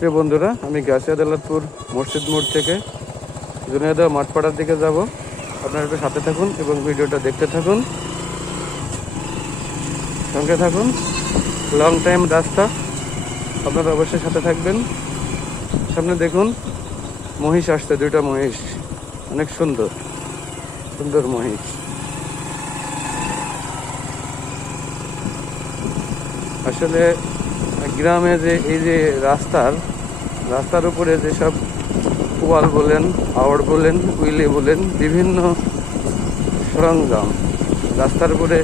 প্রিয় বন্ধুরা, আমি গাছিয়া দালাতপুর মসজিদ মোড় থেকে জুনিয়াদা মাঠপাড়ার দিকে যাব। আপনারা একটু সাথে থাকুন এবং ভিডিওটা দেখতে থাকুন, সঙ্গে থাকুন। লং টাইম রাস্তা, আপনারা অবশ্যই সাথে থাকবেন। সামনে দেখুন মহিষ আসছে, দুইটা মহিষ, অনেক সুন্দর সুন্দর মহিষ। আসলে গ্রামে যে এই যে রাস্তার উপরে যেসব পোয়াল বলেন, আওয়ার বলেন, উইলে বলেন, বিভিন্ন সরঞ্জাম রাস্তার উপরে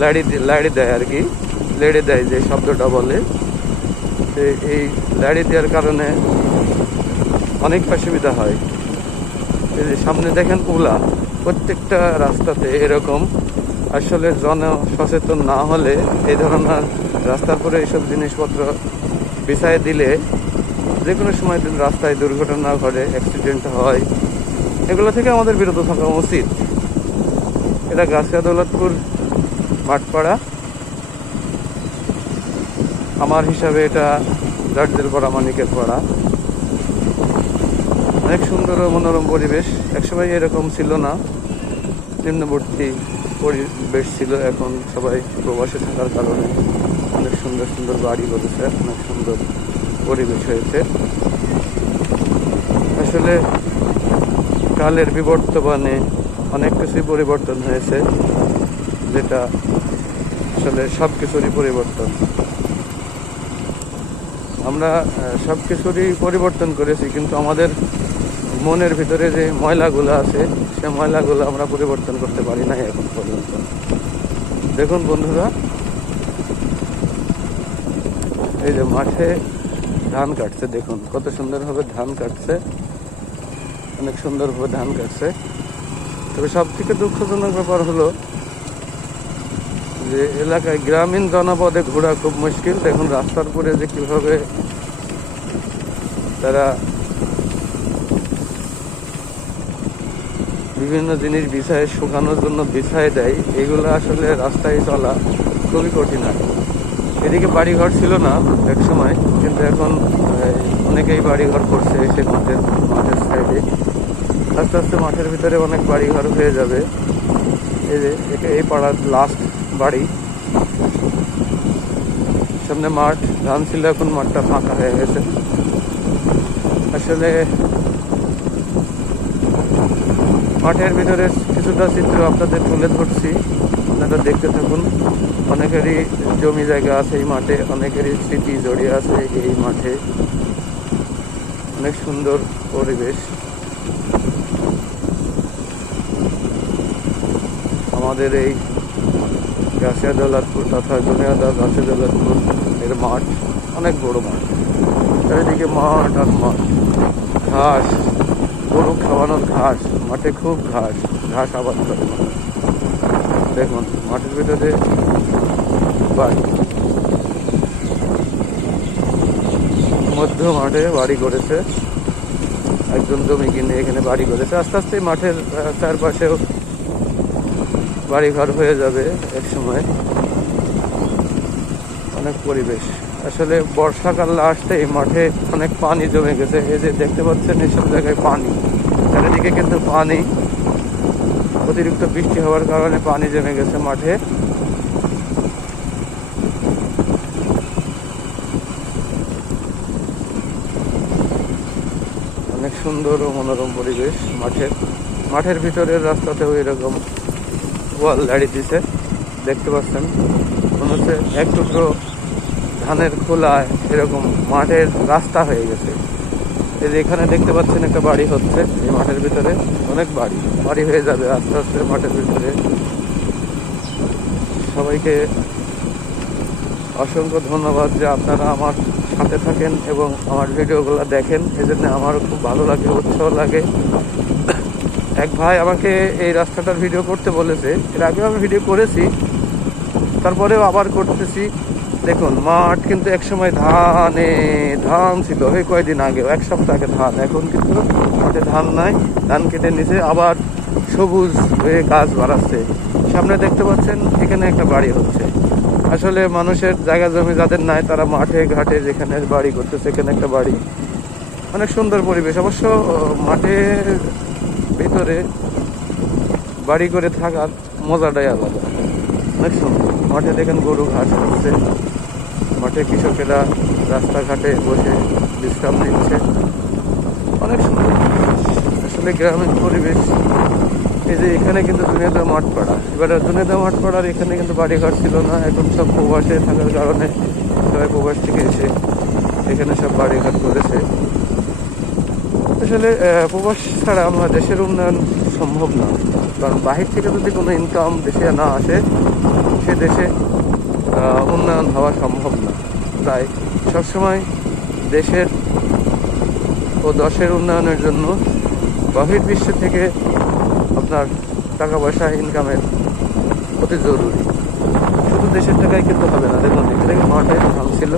লাড়ি দেয় আর কি, লেড়ে দেয় যে শব্দটা বলে, এই লাড়ি দেওয়ার কারণে অনেক অসুবিধা হয়। এই যে সামনে দেখেন উলা, প্রত্যেকটা রাস্তাতে এরকম। আসলে সচেতন না হলে এই ধরনের রাস্তার পরে এইসব জিনিসপত্র বিছায় দিলে যে কোনো সময় রাস্তায় দুর্ঘটনা ঘটে, অ্যাক্সিডেন্ট হয়। এগুলো থেকে আমাদের বিরত থাকা উচিত। এটা গাছিয়া দৌলতপুর মাঠপাড়া, আমার হিসাবে এটা দার্জিল পাড়া, মানিকের পাড়া। অনেক সুন্দর ও মনোরম পরিবেশ। একসময় এরকম ছিল না, নিম্নবর্তী পরিবেশ ছিল। এখন সবাই প্রবাসে থাকার কারণে অনেক সুন্দর সুন্দর বাড়ি করেছে, অনেক সুন্দর পরিবেশ হয়েছে। আসলে কালের বিবর্তমানে অনেক কিছুই পরিবর্তন হয়েছে, যেটা আসলে সব কিছুরই পরিবর্তন। আমরা সব কিছুরই পরিবর্তন করেছি, কিন্তু আমাদের মনের ভিতরে যে ময়লাগুলো আছে, সে ময়লাগুলো আমরা পরিবর্তন করতে পারি নাই এখন পর্যন্ত। দেখুন বন্ধুরা, এই যে মাঠে ধান কাটছে, দেখুন কত সুন্দরভাবে ধান কাটছে, অনেক সুন্দরভাবে ধান কাটছে। তবে সব থেকে দুঃখজনক ব্যাপার হলো যে এলাকায় গ্রামীণ জনপদে ঘোরা খুব মুশকিল। দেখুন রাস্তার উপরে যে কিভাবে তারা বিভিন্ন জিনিস বিছায়, শুকানোর জন্য বিছায় দেয়, এগুলো আসলে রাস্তায় চলা খুবই কঠিন হয়। এদিকে বাড়িঘর ছিল না এক সময়, কিন্তু এখন অনেকেই বাড়িঘর করছে এসে মাঠের সাইডে। আস্তে আস্তে মাঠের ভিতরে অনেক বাড়িঘর হয়ে যাবে। এই যে এই পাড়ার লাস্ট বাড়ি, সামনে মাঠ, ধান ছিল, এখন মাঠটা ফাঁকা হয়ে গেছে। আসলে মাঠের ভিতরে কিছুটা চিত্র আপনাদের তুলে ধরছি, আপনারা দেখতে থাকুন। অনেকেরই জমি জায়গা আছে এই মাঠে, অনেকেরই স্মৃতি জড়িয়ে আছে এই মাঠে। অনেক সুন্দর পরিবেশ। আমাদের এই গাছিয়া দৌলতপুর তথা জুনিয়াদা গাছিয়া দৌলতপুর এর মাঠ অনেক বড় মাঠ, চারিদিকে মাঠ আর মাঠ, ঘাস, গরু খাওয়ানোর ঘাস, মাঠে খুব ঘাস আবাদ করে। দেখুন মাঠের ভিতরে বাড়ি, মধ্য মাঠে বাড়ি করেছে একজন, জমি কিনে এখানে বাড়ি করেছে। আস্তে আস্তে মাঠের চারপাশেও বাড়িঘর হয়ে যাবে এক সময়। অনেক পরিবেশ। আসলে বর্ষাকাল আসতে এই মাঠে অনেক পানি জমে গেছে। এই যে দেখতে পাচ্ছেন এইসব জায়গায় পানি, চারিদিকে কিন্তু পানি, অতিরিক্ত বৃষ্টি হওয়ার কারণে পানি জমে গেছে মাঠে। অনেক সুন্দর ও মনোরম পরিবেশ মাঠের ভিতরের রাস্তাতেও এরকম ওয়াল দাঁড়িয়ে দিছে, দেখতে পাচ্ছেন। মনে হচ্ছে এক টুকরো ধানের খোলায় এরকম মাঠের রাস্তা হয়ে গেছে। এই যে এখানে দেখতে পাচ্ছেন একটা বাড়ি হচ্ছে, এই মাঠের ভিতরে অনেক বাড়ি হয়ে যাবে আস্তে আস্তে মাঠের ভিতরে। সবাইকে অসংখ্য ধন্যবাদ যে আপনারা আমার সাথে থাকেন এবং আমার ভিডিওগুলো দেখেন। এই জন্য আমারও খুব ভালো লাগে, উৎসাহ লাগে। এক ভাই আমাকে এই রাস্তাটার ভিডিও করতে বলেছে, এর আগেও আমি ভিডিও করেছি, তারপরেও আবার করতেছি। দেখুন মাঠ কিন্তু একসময় ধান ছিল, এই কয়েকদিন আগেও, এক সপ্তাহ আগে ধান। এখন কিন্তু মাঠে ধান নাই, ধান কেটে নিচে আবার সবুজ হয়ে গাছ বাড়াচ্ছে। সামনে দেখতে পাচ্ছেন এখানে একটা বাড়ি হচ্ছে, আসলে মানুষের জায়গা জমি যাদের নাই তারা মাঠে ঘাটে যেখানে বাড়ি করতেছে, এখানে একটা বাড়ি, অনেক সুন্দর পরিবেশ। অবশ্য মাঠের ভিতরে বাড়ি করে থাকার মজাটাই আলাদা, অনেক সুন্দর। মাঠে দেখেন গরু ঘাস খাচ্ছে, মাঠে কৃষকেরা রাস্তাঘাটে বসে বিশ্রাম নিচ্ছে, অনেক সুন্দর। আসলে গ্রামের পরিবেশ। এই যে এখানে কিন্তু দুনিয়াতে মাঠ পাড়া, এবার দুনিয়াতে মাঠ পাড়ার এখানে কিন্তু বাড়িঘর ছিল না, এখন সব প্রবাসে থাকার কারণে সবাই প্রবাস থেকে এসে এখানে সব বাড়িঘর করেছে। আসলে প্রবাস ছাড়া আমরা দেশের উন্নয়ন সম্ভব না, কারণ বাহির থেকে যদি কোনো ইনকাম দেশে না আসে সে দেশে উন্নয়ন হওয়া সম্ভব না। তাই সবসময় দেশের ও দশের উন্নয়নের জন্য বাহির বিশ্ব থেকে আপনার টাকা পয়সা ইনকামের অতি জরুরি। শুধু দেশের টাকায় কিন্তু হবে না। দেখুন এখানে মাঠে ধান ছিল,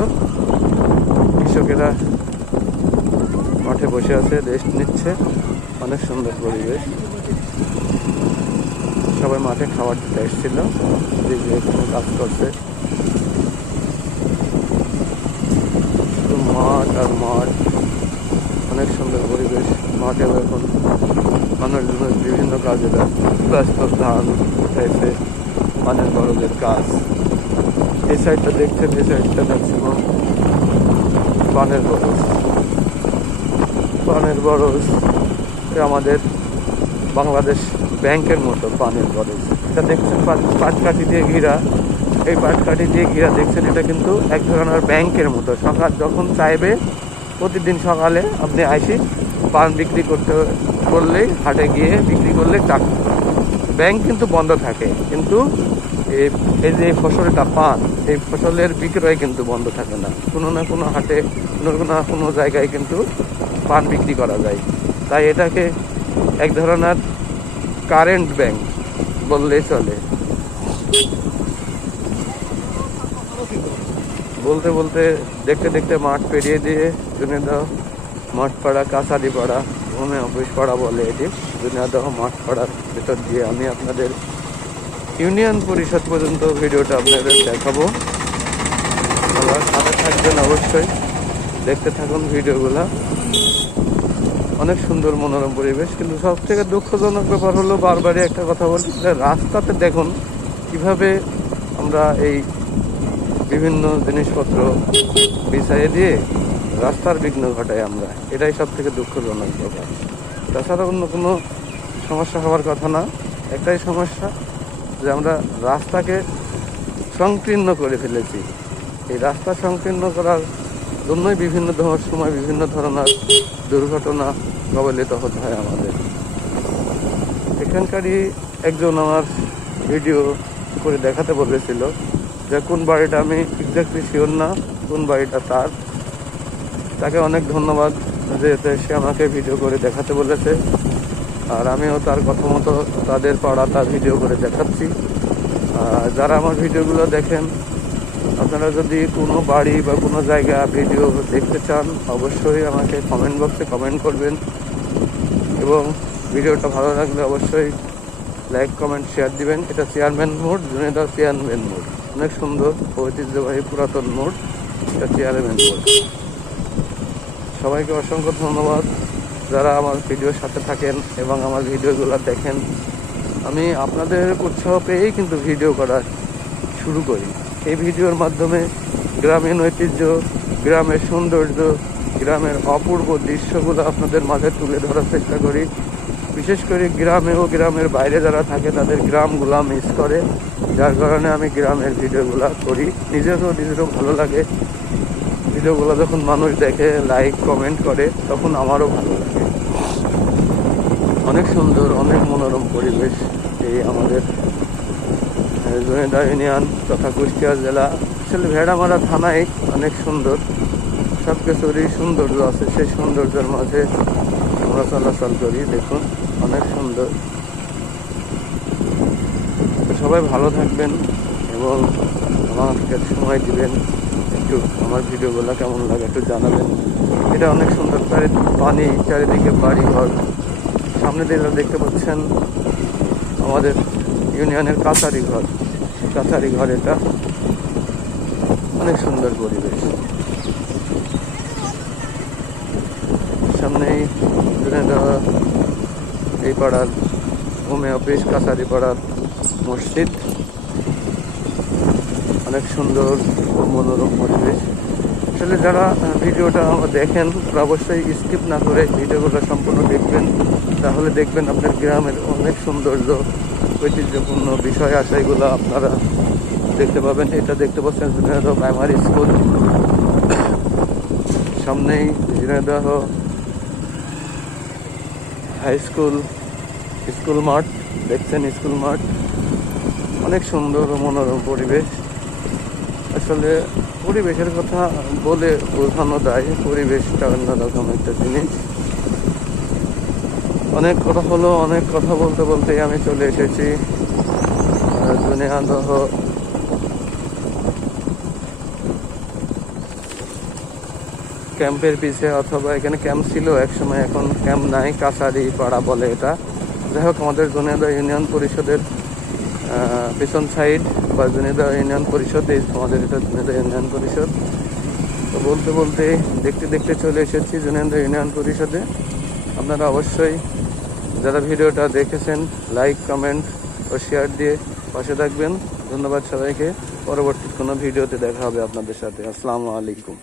কৃষকেরা মাঠে বসে আছে, রেস্ট নিচ্ছে, অনেক সুন্দর পরিবেশ। সবাই মাঠে খাবার দিতে এসেছিল, যে এখানে কাজ করছে, শুধু মাঠ আর মাঠ, অনেক সুন্দর পরিবেশ। মাঠেও এখন মানুষজন বিভিন্ন কাজেরা ব্যস্ত, ধান উঠাইছে, পানের বরজের কাজ। এই সাইডটা দেখছেন, এই সাইডটা ম্যাক্সিমাম পানের বরজ। পানের বরজ আমাদের বাংলাদেশ ব্যাংকের মতো পানের বরজ। এটা দেখছেন পাটকাঠি দিয়ে ঘিরা, এই পাটকাঠি দিয়ে ঘিরা দেখছেন, এটা কিন্তু এক ধরনের ব্যাংকের মতো। সকাল যখন চাইবে প্রতিদিন সকালে আপনি আইসি পান বিক্রি করলেই, হাটে গিয়ে বিক্রি করলে টাকা। ব্যাংক কিন্তু বন্ধ থাকে, কিন্তু এই যে ফসলটা পান, এই ফসলের বিক্রয় কিন্তু বন্ধ থাকে না। কোনো না কোনো হাটে, কোনো না কোনো জায়গায় কিন্তু পান বিক্রি করা যায়। তাই এটাকে এক ধরনের কারেন্ট ব্যাংক বললেই চলে। বলতে বলতে দেখতে দেখতে মাঠ পেরিয়ে দিয়ে জুনিয়াদহ মাঠ পাড়া, কাছারি পাড়া, হোমে অফিস পাড়া বলে এটি। জুনিয়াদহ মাঠ পাড়ার ভেতর দিয়ে আমি আপনাদের ইউনিয়ন পরিষদ পর্যন্ত ভিডিওটা আপনাদের দেখাবো। আমার সাথে থাকবেন অবশ্যই, দেখতে থাকুন ভিডিওগুলা। অনেক সুন্দর মনোরম পরিবেশ। কিন্তু সব থেকে দুঃখজনক ব্যাপার হলো, বারবারই একটা কথা বলি, রাস্তাতে দেখুন কিভাবে আমরা এই বিভিন্ন জিনিসপত্র বিছাইয়ে দিয়ে রাস্তার বিঘ্ন ঘটাই আমরা। এটাই সব থেকে দুঃখজনক ব্যাপার। তাছাড়া অন্য কোনো সমস্যা হওয়ার কথা না। একটাই সমস্যা যে আমরা রাস্তাকে সংকীর্ণ করে ফেলেছি। এই রাস্তা সংকীর্ণ করার জন্যই বিভিন্ন সময় বিভিন্ন ধরনের দুর্ঘটনা কবলিত হতে হয় আমাদের। এখানকারই একজন আমার ভিডিও করে দেখাতে বলেছিল যে কোন বাড়িটা, আমি এক্স্যাক্টলি শিওর না কোন বাড়িটা তার। তাকে অনেক ধন্যবাদ যে সে আমাকে ভিডিও করে দেখাতে বলেছে, আর আমিও তার কথা মতো তাদের পাড়া তার ভিডিও করে দেখাচ্ছি। যারা আমার ভিডিওগুলো দেখেন, আপনারা যদি কোনো বাড়ি বা কোনো জায়গা ভিডিও দেখতে চান, অবশ্যই আমাকে কমেন্ট বক্সে কমেন্ট করবেন, এবং ভিডিওটা ভালো লাগলে অবশ্যই লাইক, কমেন্ট, শেয়ার দিবেন। এটা চেয়ারম্যান মোড়, জুনিয়াদহ চেয়ারম্যান মোড়, অনেক সুন্দর ঐতিহ্যবাহী পুরাতন মোড়, এটা চেয়ারম্যান মোড়। সবাইকে অসংখ্য ধন্যবাদ যারা আমার ভিডিওর সাথে থাকেন এবং আমার ভিডিওগুলো দেখেন। আমি আপনাদের উৎসাহ পেয়েই কিন্তু ভিডিও করা শুরু করি। এই ভিডিওর মাধ্যমে গ্রামীণ ঐতিহ্য, গ্রামের সৌন্দর্য, গ্রামের অপূর্ব দৃশ্যগুলো আপনাদের মাঝে তুলে ধরার চেষ্টা করি। বিশেষ করে গ্রামে ও গ্রামের বাইরে যারা থাকে তাদের গ্রামগুলা মিস করে, যার কারণে আমি গ্রামের ভিডিওগুলো করি। নিজেরও ভালো লাগে ভিডিওগুলো যখন মানুষ দেখে, লাইক, কমেন্ট করে, তখন আমারও ভালো লাগে। অনেক সুন্দর, অনেক মনোরম পরিবেশ এই আমাদের জুনিয়াদহ ইউনিয়ন তথা কুষ্টিয়া জেলা। আসলে ভেড়ামারা থানায় অনেক সুন্দর, সব কিছুরই সৌন্দর্য আছে। সেই সৌন্দর্যের মাঝে আমরা চলাচল করি। দেখুন অনেক সুন্দর। সবাই ভালো থাকবেন এবং আমাকে সময় দিবেন, একটু আমার ভিডিওগুলো কেমন লাগে একটু জানাবেন। এটা অনেক সুন্দর, পানি, চারিদিকে বাড়ি ঘর। সামনে দিয়ে দেখতে পাচ্ছেন আমাদের ইউনিয়নের কাছারি ঘর। এটা অনেক সুন্দর পরিবেশ। সামনেই এই পাড়ার হোমে অফিস, কাছারি পাড়ার মসজিদ। অনেক সুন্দর ও মনোরম পরিবেশ। আসলে যারা ভিডিওটা দেখেন তারা অবশ্যই স্কিপ না করে ভিডিওগুলো সম্পূর্ণ দেখবেন, তাহলে দেখবেন আপনার গ্রামের অনেক সৌন্দর্য, ঐতিহ্যপূর্ণ বিষয় আছে, এগুলো আপনারা দেখতে পাবেন। এটা দেখতে পাচ্ছেন ঝিনাইদহ প্রাইমারি স্কুল, সামনেই ঝিনাইদহ হাই স্কুল, স্কুল মাঠ দেখছেন, স্কুল মাঠ। অনেক সুন্দর ও মনোরম পরিবেশ। আসলে পরিবেশের কথা বলে বোঝানো যায়, পরিবেশটা অন্যরকম একটা জিনিস। অনেক কথা হলো, অনেক কথা বলতে বলতেই আমি চলে এসেছি ঝিনাইদহ ক্যাম্পের পিছে, অথবা এখানে ক্যাম্প ছিল এক সময়, এখন ক্যাম্প নাই, কাছারি পাড়া বলে এটা। যাই হোক, আমাদের ঝিনাইদহ ইউনিয়ন পরিষদের পিছন সাইড বা ঝিনাইদহ ইউনিয়ন পরিষদ, এই আমাদের এটা ঝিনাইদহ ইউনিয়ন পরিষদ। তো বলতে বলতে দেখতে দেখতে চলে এসেছি ঝিনাইদহ ইউনিয়ন পরিষদে। আপনারা অবশ্যই যারা ভিডিওটা দেখেছেন লাইক, কমেন্ট ও শেয়ার দিয়ে পাশে থাকবেন। ধন্যবাদ সবাইকে। পরবর্তী কোনো ভিডিওতে দেখা হবে আপনাদের সাথে। আসসালামু আলাইকুম।